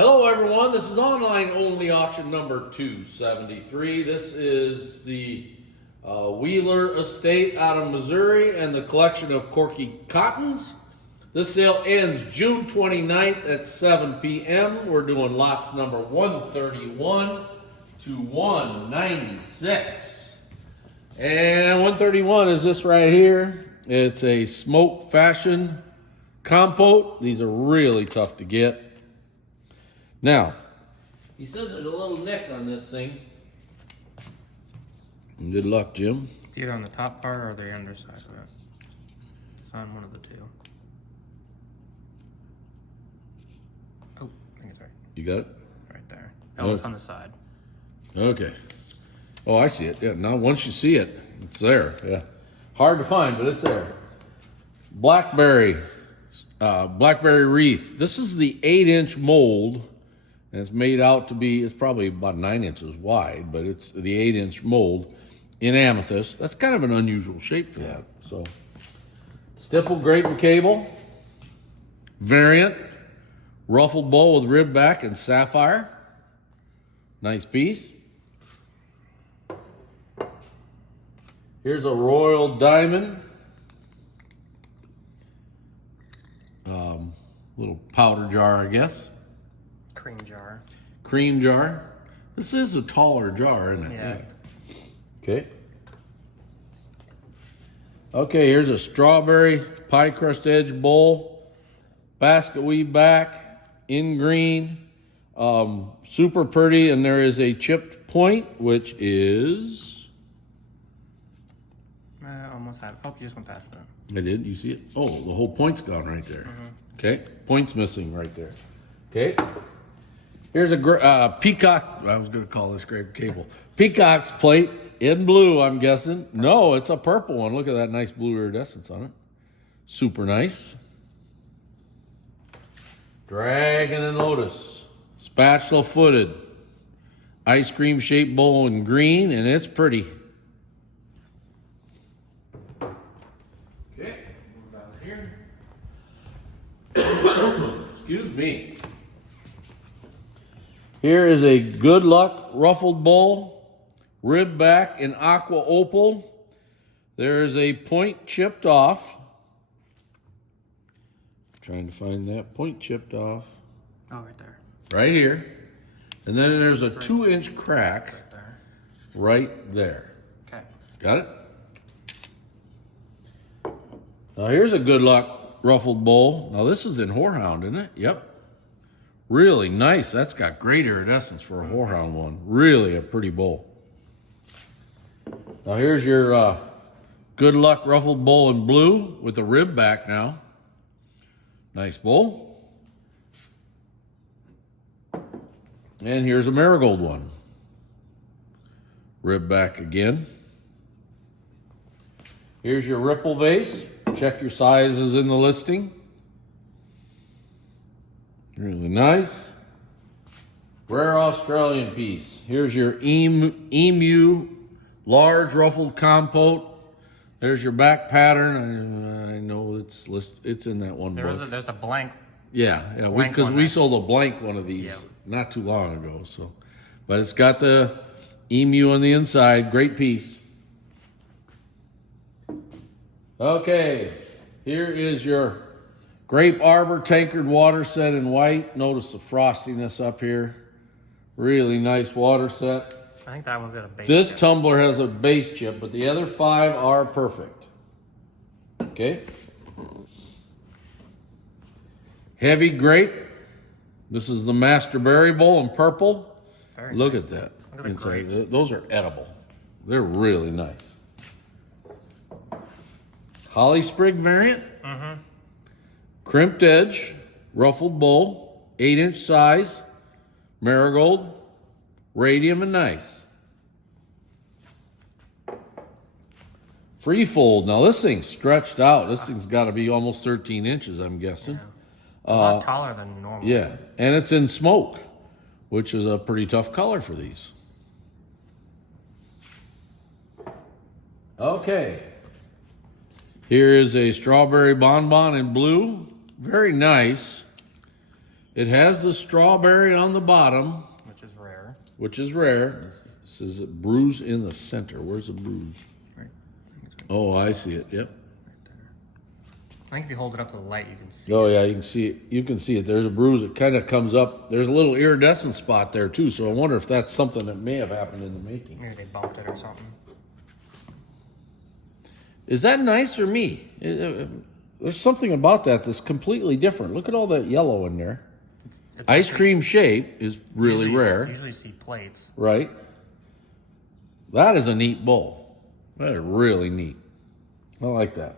Hello everyone, this is online only auction number 273. This is the Wheeler Estate out of Missouri and the collection of Corky Cottens. This sale ends June 29th at 7 p.m. We're doing lots number 131 to 196. And 131 is this right here. It's a smoke fashion compote. These are really tough to get. Now, he says there's a little nick on this thing. Good luck, Jim. It's either on the top part or the underside of it. It's on one of the two. Oh, I think it's right. You got it? Right there. Oh, it's on the side. Okay. Oh, I see it. Yeah, now once you see it, it's there. Yeah. Hard to find, but it's there. Blackberry wreath. This is the 8-inch mold. And it's made out to be, it's probably about 9 inches wide, but it's the 8-inch mold in amethyst. That's kind of an unusual shape for that. So, stipple grape and cable, variant, ruffled bowl with rib back and sapphire. Nice piece. Here's a royal diamond. Little powder jar, I guess. Cream jar. Cream jar. This is a taller jar, isn't it? Yeah. Okay. Okay, here's a strawberry pie crust edge bowl. Basket weave back in green. Super pretty, and there is a chipped point, which is... Almost had it. Oh, you just went past that. I did. You see it? Oh, the whole point's gone right there. Okay. Point's missing right there. Okay. Here's a peacock. I was going to call this grape cable. Peacock's plate in blue, I'm guessing. No, it's a purple one. Look at that nice blue iridescence on it. Super nice. Dragon and lotus. Spatula footed. Ice cream shaped bowl in green, and it's pretty. Okay, move down here. Excuse me. Here is a Good Luck ruffled bowl, rib back in aqua opal. There is a point chipped off. Trying to find that point chipped off. Oh, right there. Right here. And then there's a 2-inch crack Right there. right there. Okay. Got it? Now here's a Good Luck ruffled bowl. Now this is in Whorehound, isn't it? Yep. Really nice. That's got great iridescence for a Whorehound one. Really a pretty bowl. Now here's your Good Luck ruffled bowl in blue with the rib back now. Nice bowl. And here's a marigold one. Rib back again. Here's your ripple vase. Check your sizes in the listing. Really nice. Rare Australian piece. Here's your emu large ruffled compote. There's your back pattern. I know it's in that one book. There's a blank. Yeah, because we sold a blank one of these not too long ago. So, but it's got the emu on the inside. Great piece. Okay, here is your Grape Arbor tankard water set in white. Notice the frostiness up here. Really nice water set. I think that one's got a base This chip. tumbler has a base chip, but the other 5 are perfect. Okay. Heavy grape. This is the Master Berry Bowl in purple. Very Look nice. at that. Look at the Inside. grapes. Those are edible. They're really nice. Holly Sprig variant. Crimped edge, ruffled bowl, 8-inch size, marigold, radium, and nice. Free fold. Now this thing's stretched out. This thing's got to be almost 13 inches, I'm guessing. It's a lot taller than normal. Yeah, and it's in smoke, which is a pretty tough color for these. Okay. Here is a strawberry bonbon in blue. Very nice. It has the strawberry on the bottom, which is rare. which is rare. It says it bruise in the center. Where's the bruise? Right. Oh, I see it. Yep. I think if you hold it up to the light, you can see. Oh yeah, you can see it. You can see it. There's a bruise. It kind of comes up. There's a little iridescent spot there too. So I wonder if that's something that may have happened in the making. Maybe they bumped it or something. Is that nice or me? There's something about that that's completely different. Look at all that yellow in there. It's Ice cream shape is really rare. Usually see plates. Right. That is a neat bowl. That is really neat. I like that.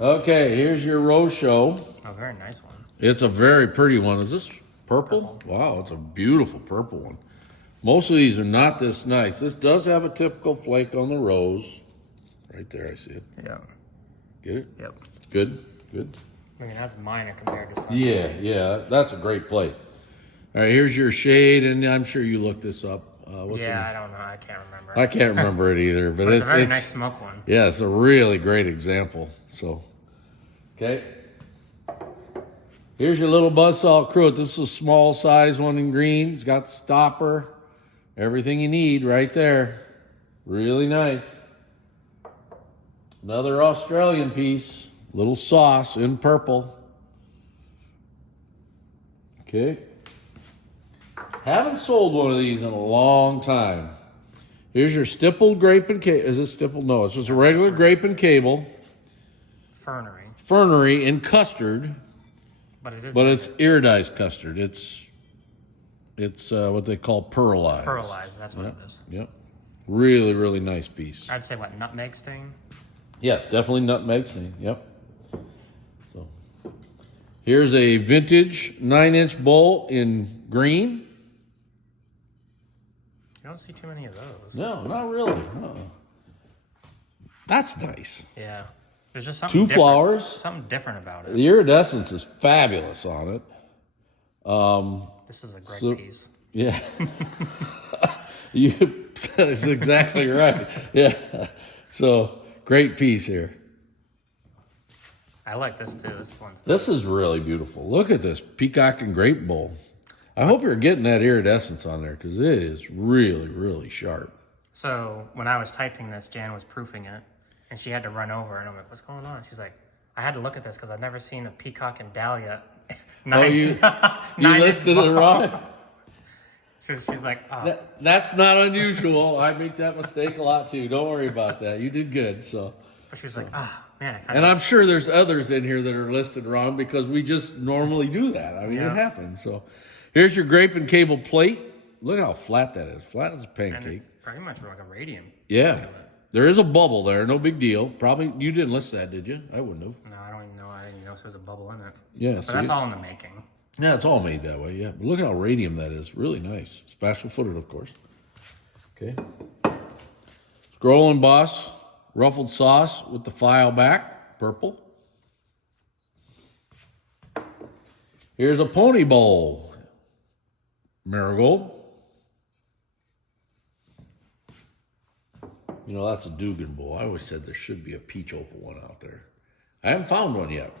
Okay, here's your rose show. A very nice one. It's a very pretty one. Is this purple? Wow, it's a beautiful purple one. Most of these are not this nice. This does have a typical flake on the rose. Right there, I see it. Yeah. Get it? Yep. Good, good. I mean, that's minor compared to some. Yeah, that's a great plate. All right, here's your shade, and I'm sure you looked this up. What's I don't know. I can't remember. I can't remember it either, but it's a very nice smoke one. Yeah, it's a really great example. So, okay. Here's your little buzzsaw cruet. This is a small size one in green. It's got the stopper, everything you need right there. Really nice. Another Australian piece. Little sauce in purple. Okay. Haven't sold one of these in a long time. Here's your stippled grape and cable. Is it stippled? No, it's just a regular grape and cable. Fernery. Fernery in custard. But it's iridized custard. It's what they call pearlized. Pearlized, that's what it is. Yep. Really, really nice piece. I'd say what, nutmeg stain? Yes, definitely nutmeg stain. Yep. So here's a vintage 9-inch bowl in green. You don't see too many of those. No, not really. That's nice. Yeah. There's just something Two different. flowers. Something different about it. The iridescence is fabulous on it. This is a great piece. Yeah. That's exactly right. Yeah. So, great piece here. I like this too. This is really beautiful. Look at this peacock and grape bowl. I hope you're getting that iridescence on there because it is really, really sharp. So when I was typing this, Jan was proofing it, and she had to run over, and I'm like, "What's going on?" She's like, "I had to look at this because I've never seen a peacock and dahlia." You listed it wrong? She's like, "Oh, that's not unusual. I make that mistake a lot too. Don't worry about that. You did good." So, but she's like, man. And I'm sure there's others in here that are listed wrong because we just normally do that. I mean, it happens. So, here's your grape and cable plate. Look how flat that is. Flat as a pancake. And it's pretty much like a radium. Yeah. There is a bubble there. No big deal. Probably you didn't list that, did you? I wouldn't have. No, I don't even know. I didn't even know there was a bubble in it. Yeah. But that's all in the making. Yeah, it's all made that way. Yeah. But look at how radium that is. Really nice. Spatula footed, of course. Okay. Scroll and Boss ruffled sauce with the file back, purple. Here's a pony bowl, marigold. You know, that's a Dugan bowl. I always said there should be a peach opal one out there. I haven't found one yet.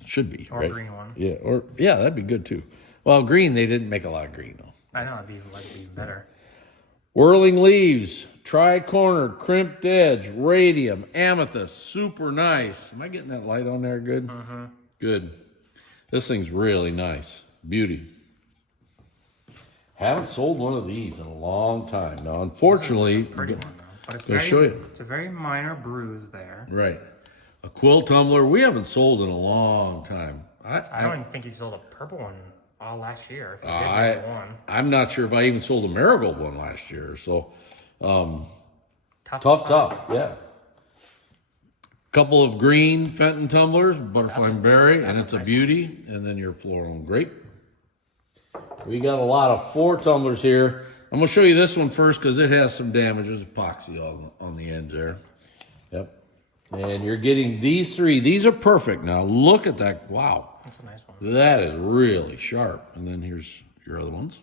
It should be, or right? A green one. Yeah, that'd be good too. Well, green, they didn't make a lot of green though. I know, it'd be even better. Whirling leaves, tri-cornered, crimped edge, radium, amethyst, super nice. Am I getting that light on there good? Mm-hmm. Good. This thing's really nice. Beauty. Haven't sold one of these in a long time. Now, unfortunately, Pretty one though. But it's a very minor bruise there. Right. A quill tumbler, we haven't sold in a long time. I don't even think you sold a purple one all last year. If you did, maybe one. I'm not sure if I even sold a marigold one last year. So, Tough. Yeah. Couple of green Fenton tumblers, butterfly and berry, and it's a beauty. And then your floral and grape. We got a lot of 4 tumblers here. I'm going to show you this one first because it has some damage. There's epoxy on the end there. Yep. And you're getting these 3. These are perfect. Now look at that. Wow. That's a nice one. That is really sharp. And then here's your other ones.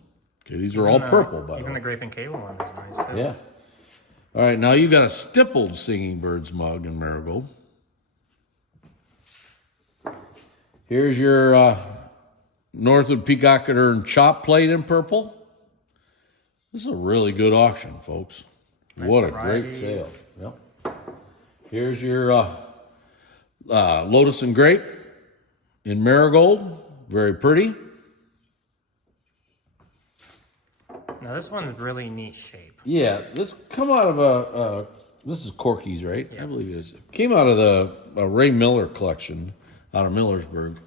Okay, these are all purple, by the way. Even the grape and cable one is nice too. Yeah. All right, now you got a stippled Singing Birds mug in marigold. Here's your Northwood Peacock and Chop Plate in purple. This is a really good auction, folks. Nice what a variety. great sale. Yep. Here's your Lotus and Grape in marigold. Very pretty. Now this one's really neat shape. Yeah, this come out of this is Corky's, right? Yeah. I believe it is. It came out of the Ray Miller collection out of Millersburg.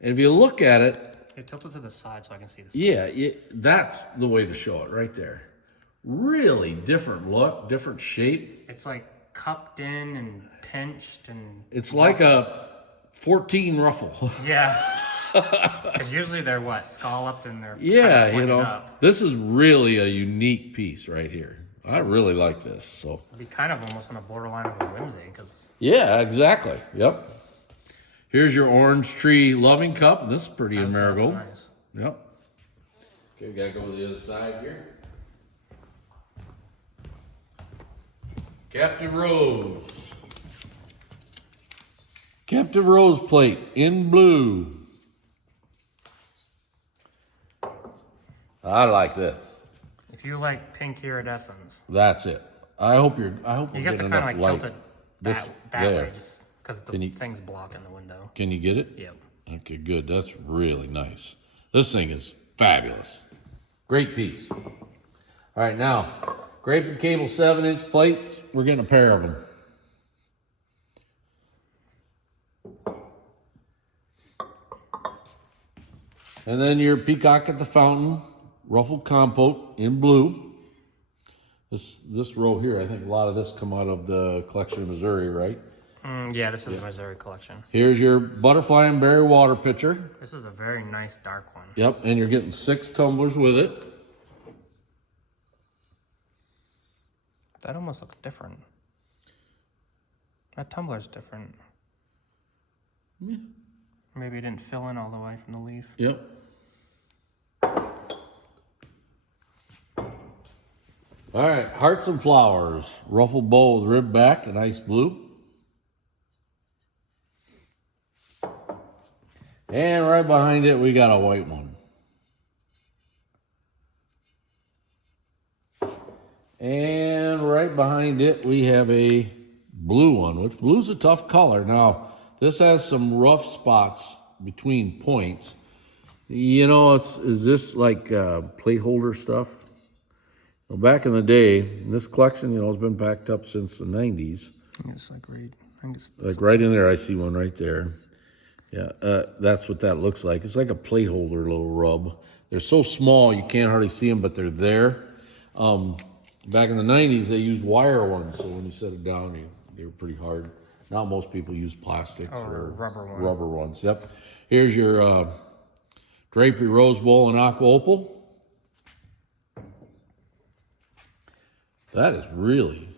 And if you look at it, tilt it to the side so I can see this. Yeah, that's the way to show it right there. Really different look, different shape. It's like cupped in and pinched and... It's like a 14 ruffle. Yeah. Because usually they're what? Scalloped and they're yeah, kind of you know, up. This is really a unique piece right here. I really like this. So it'd be kind of almost on the borderline of a whimsy. Yeah, exactly. Yep. Here's your orange tree loving cup. This is pretty in marigold. Nice. Yep. Okay, we gotta go to the other side here. Captive Rose. Captive Rose plate in blue. I like this. If you like pink iridescence. That's it. I hope you're you have to kind of like tilt it that way just because the thing's blocking the window. Can you get it? Yep. Okay, good. That's really nice. This thing is fabulous. Great piece. All right, now, Grape and Cable 7-inch plates. We're getting a pair of them. And then your Peacock at the Fountain, ruffled compote in blue. This row here, I think a lot of this come out of the collection of Missouri, right? Yeah, this is a Missouri collection. Here's your Butterfly and Berry water pitcher. This is a very nice dark one. Yep, and you're getting 6 tumblers with it. That almost looks different. That tumbler's different. Yeah. Maybe it didn't fill in all the way from the leaf. Yep. All right, Hearts and Flowers. Ruffled bowl with rib back and ice blue. And right behind it, we got a white one. And right behind it, we have a blue one, which blue's a tough color. Now, this has some rough spots between points. You know, is this like plate holder stuff? Well, back in the day, this collection, you know, has been packed up since the 90s. It's like right, I think it's like right in there, I see one right there. Yeah, that's what that looks like. It's like a plate holder little rub. They're so small you can't hardly see them, but they're there. Back in the 90s, they used wire ones, so when you set it down, they were pretty hard. Now most people use plastics or rubber ones. Yep. Here's your Drapery Rose Bowl and Aqua Opal. That is really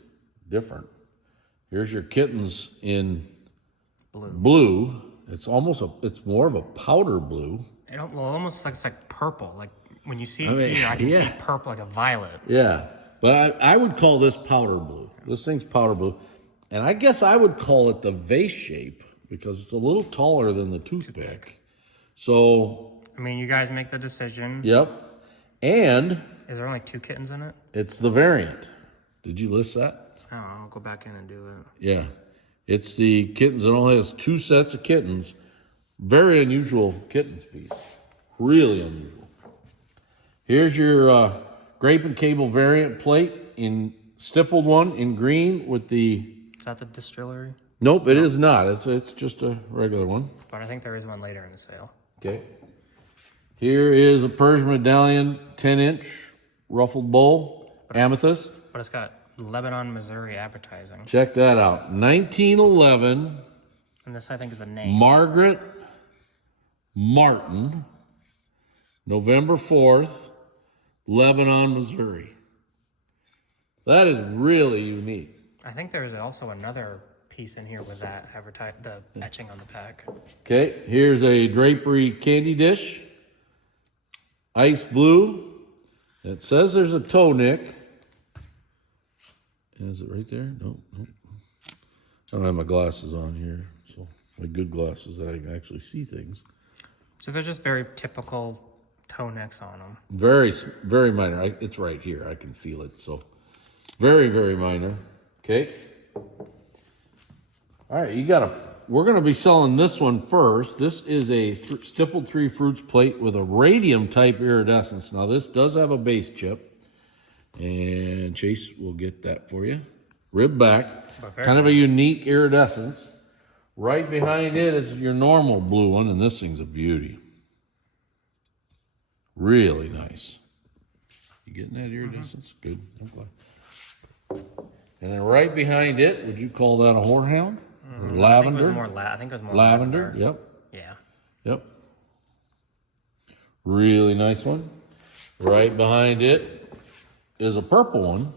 different. Here's your Kittens in blue. It's it's more of a powder blue. It almost looks like purple. Like when you see it here, I can see purple, like a violet. Yeah, but I would call this powder blue. This thing's powder blue. And I guess I would call it the vase shape because it's a little taller than the toothpick. So, I mean, you guys make the decision. Yep. And is there only 2 kittens in it? It's the variant. Did you list that? Oh, I'll go back in and do it. Yeah. It's the kittens. It only has 2 sets of kittens. Very unusual kittens piece. Really unusual. Here's your Grape and Cable variant plate in stippled one in green with the... Is that the distillery? Nope, it is not. It's just a regular one. But I think there is one later in the sale. Okay. Here is a Persian Medallion 10-inch ruffled bowl, amethyst. But it's got Lebanon, Missouri advertising. Check that out. 1911. And this, I think, is a name. Margaret Martin, November 4th, Lebanon, Missouri. That is really unique. I think there's also another piece in here with that the etching on the pack. Okay, here's a Drapery candy dish. Ice blue. It says there's a toe nick. Is it right there? No. I don't have my glasses on here, so my good glasses that I can actually see things. So they're just very typical toe necks on them. Very minor. It's right here. I can feel it. So very, very minor. Okay. All right, we're going to be selling this one first. This is a stippled three fruits plate with a radium type iridescence. Now this does have a base chip, and Chase will get that for you. Rib back, kind of a unique iridescence. Right behind it is your normal blue one, and this thing's a beauty. Really nice. You getting that iridescence? Good. I'm glad. And then right behind it, would you call that a horehound? Or lavender? I think it was more lavender. Yep. Yeah. Yep. Really nice one. Right behind it is a purple one.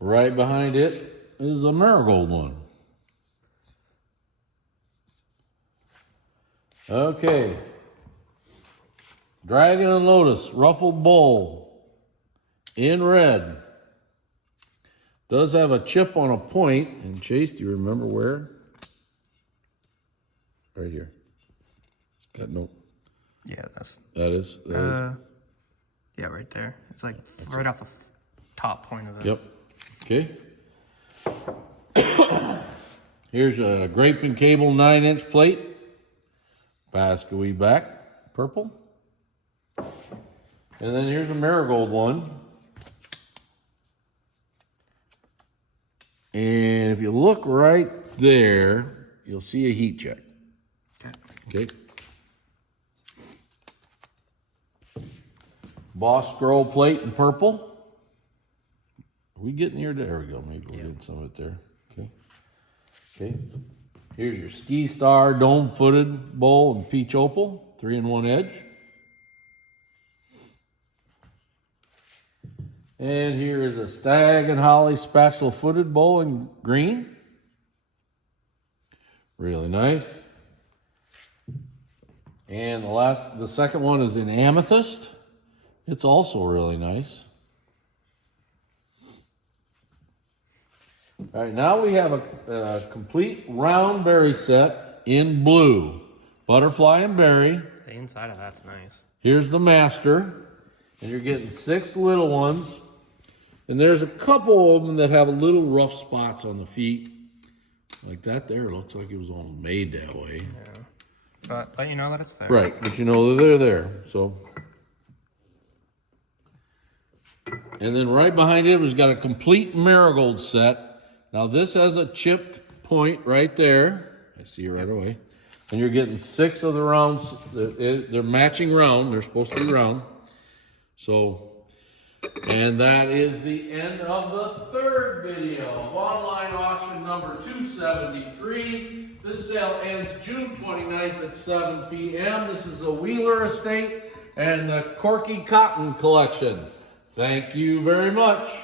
Right behind it is a marigold one. Okay. Dragon and Lotus, ruffled bowl. In red. Does have a chip on a point. And Chase, do you remember where? Right here. It's got no. Yeah, that's. That is. Yeah, right there. It's like right off the top point of it. Yep. Okay. Here's a grape and cable 9-inch plate. Basket back. Purple. And then here's a marigold one. And if you look right there, you'll see a heat check. Okay. Boss Scroll plate in purple. Are we getting here? There we go. Maybe we're getting some of it there. Okay. Okay. Here's your Ski Star dome-footed bowl and peach opal, 3-in-1 edge. And here is a Stag and Holly spatula-footed bowl in green. Really nice. And the second one is in amethyst. It's also really nice. All right, now we have a complete round berry set in blue. Butterfly and berry. The inside of that's nice. Here's the master. And you're getting 6 little ones. And there's a couple of them that have a little rough spots on the feet. Like that there, it looks like it was all made that way. Yeah. But you know that it's there. Right, but you know that they're there, so. And then right behind it, we've got a complete marigold set. Now this has a chipped point right there. I see it right away. And you're getting 6 of the rounds. They're matching round. They're supposed to be round. So. And that is the end of the third video of online auction number 273. This sale ends June 29th at 7 p.m. This is the Wheeler Estate and the Corky Cotten collection. Thank you very much.